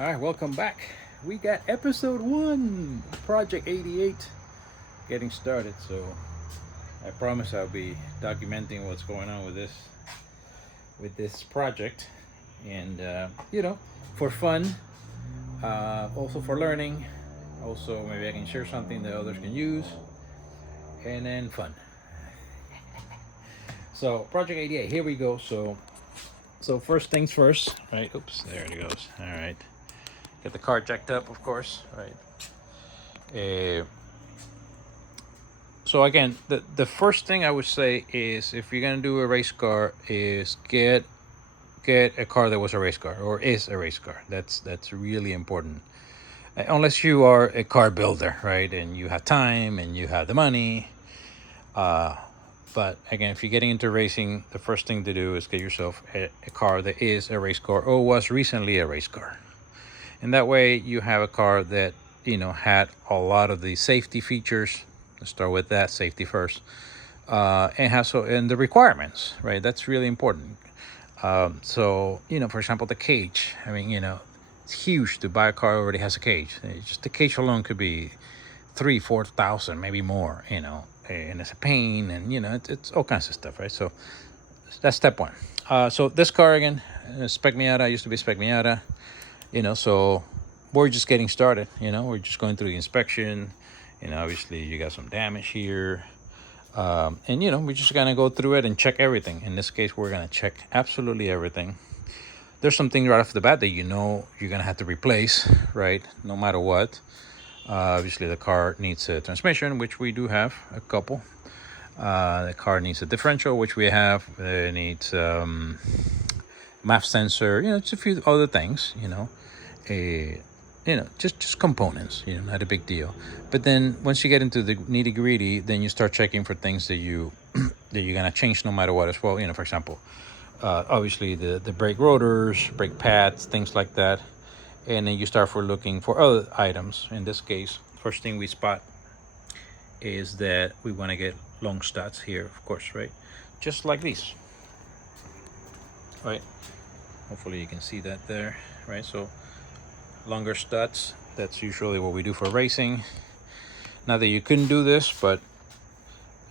All right, welcome back. We got episode 1, Project 88, getting started. So I promise I'll be documenting what's going on with this project, and for fun, also for learning. Also, maybe I can share something that others can use, and then fun. So Project 88, here we go. So first things first, right? Oops, there it goes. All right, get the car jacked up, of course, right? Uh, so again, the first thing I would say is, if you're gonna do a race car, is get a car that was a race car or is a race car. That's really important. Unless you are a car builder, right, and you have time and you have the money. But again, if you're getting into racing, the first thing to do is get yourself a car that is a race car or was recently a race car, and that way you have a car that had a lot of the safety features. Let's start with that, safety first, and the requirements, right? That's really important. So for example, the cage. I mean, it's huge to buy a car that already has a cage. Just the cage alone could be 3,000-4,000, maybe more. And it's a pain, and it's all kinds of stuff, right? So that's step one. So this car again, Spec Miata, used to be Spec Miata. So we're just getting started. We're just going through the inspection. Obviously you got some damage here, and we're just gonna go through it and check everything. In this case, we're gonna check absolutely everything. There's something right off the bat that you're gonna have to replace, right? No matter what. Obviously the car needs a transmission, which we do have a couple. The car needs a differential, which we have. It needs MAF sensor, just a few other things, just components, not a big deal. But then once you get into the nitty gritty, then you start checking for things that you're gonna change no matter what as well. For example, obviously the brake rotors, brake pads, things like that. And then you start looking for other items. In this case, first thing we spot is that we want to get long studs here, of course, right? Just like these, right? Hopefully you can see that there, right? So longer studs, that's usually what we do for racing. Not that you couldn't do this, but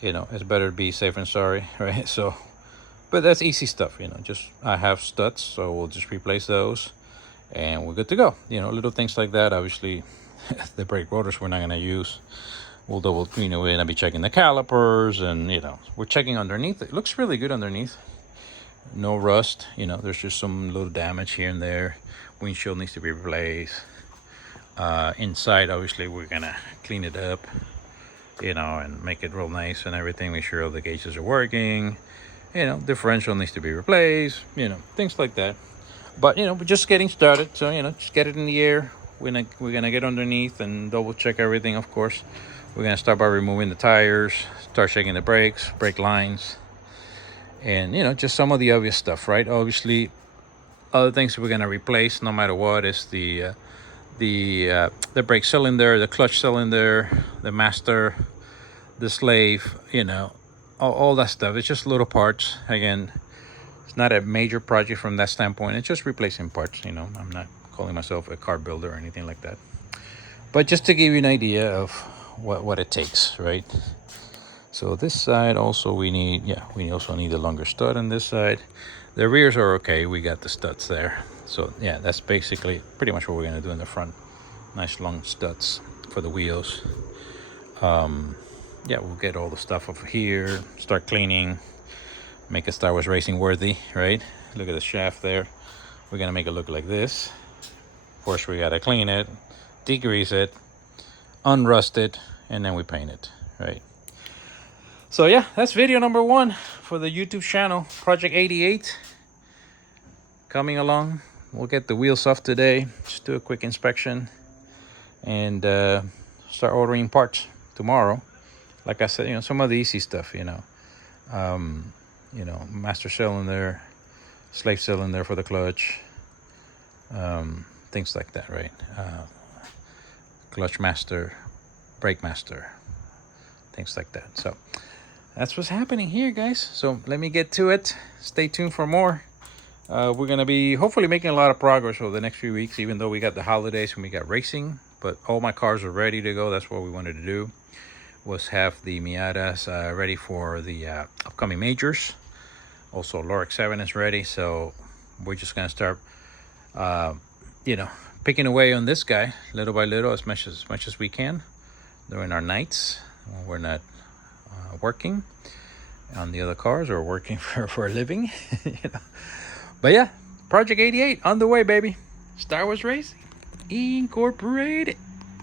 it's better to be safe than sorry, right? So, but that's easy stuff, just I have studs, so we'll just replace those and we're good to go. Little things like that. Obviously the brake rotors we're not going to use. We'll double, we're going to be checking the calipers, and we're checking underneath. It looks really good underneath. No rust. There's just some little damage here and there. Windshield needs to be replaced. Inside, obviously we're going to clean it up, and make it real nice and everything. Make sure all the gauges are working. Differential needs to be replaced, things like that. But we're just getting started, so just get it in the air. We're gonna get underneath and double check everything. Of course, we're gonna start by removing the tires, start checking the brakes, brake lines, and just some of the obvious stuff, right? Obviously, other things we're gonna replace no matter what is the brake cylinder, the clutch cylinder, the master, the slave, all that stuff. It's just little parts. Again, it's not a major project from that standpoint. It's just replacing parts. I'm not calling myself a car builder or anything like that, but just to give you an idea of what it takes, right? So this side also we also need a longer stud on this side. The rears are okay. We got the studs there. So yeah, that's basically pretty much what we're gonna do in the front. Nice long studs for the wheels. We'll get all the stuff over here, start cleaning, make it Star Wars racing worthy, right? Look at the shaft there. We're gonna make it look like this. Of course, we gotta clean it, degrease it, unrust it, and then we paint it, right? So yeah, that's video number 1 for the YouTube channel, Project 88. Coming along. We'll get the wheels off today, just do a quick inspection, and start ordering parts tomorrow. Like I said, some of the easy stuff, master cylinder, slave cylinder for the clutch, things like that, right? Clutch master, brake master, things like that. So that's what's happening here, guys. So let me get to it. Stay tuned for more. we're gonna be hopefully making a lot of progress over the next few weeks, even though we got the holidays and we got racing. But all my cars are ready to go. That's what we wanted to do, was have the Miatas ready for the upcoming majors. Also, Loric 7 is ready, so we're just gonna start, you know, picking away on this guy little by little, as much as we can during our nights when we're not working on the other cars or working for a living. You know. But yeah, Project 88 on the way, baby. Star Wars Racing Incorporated.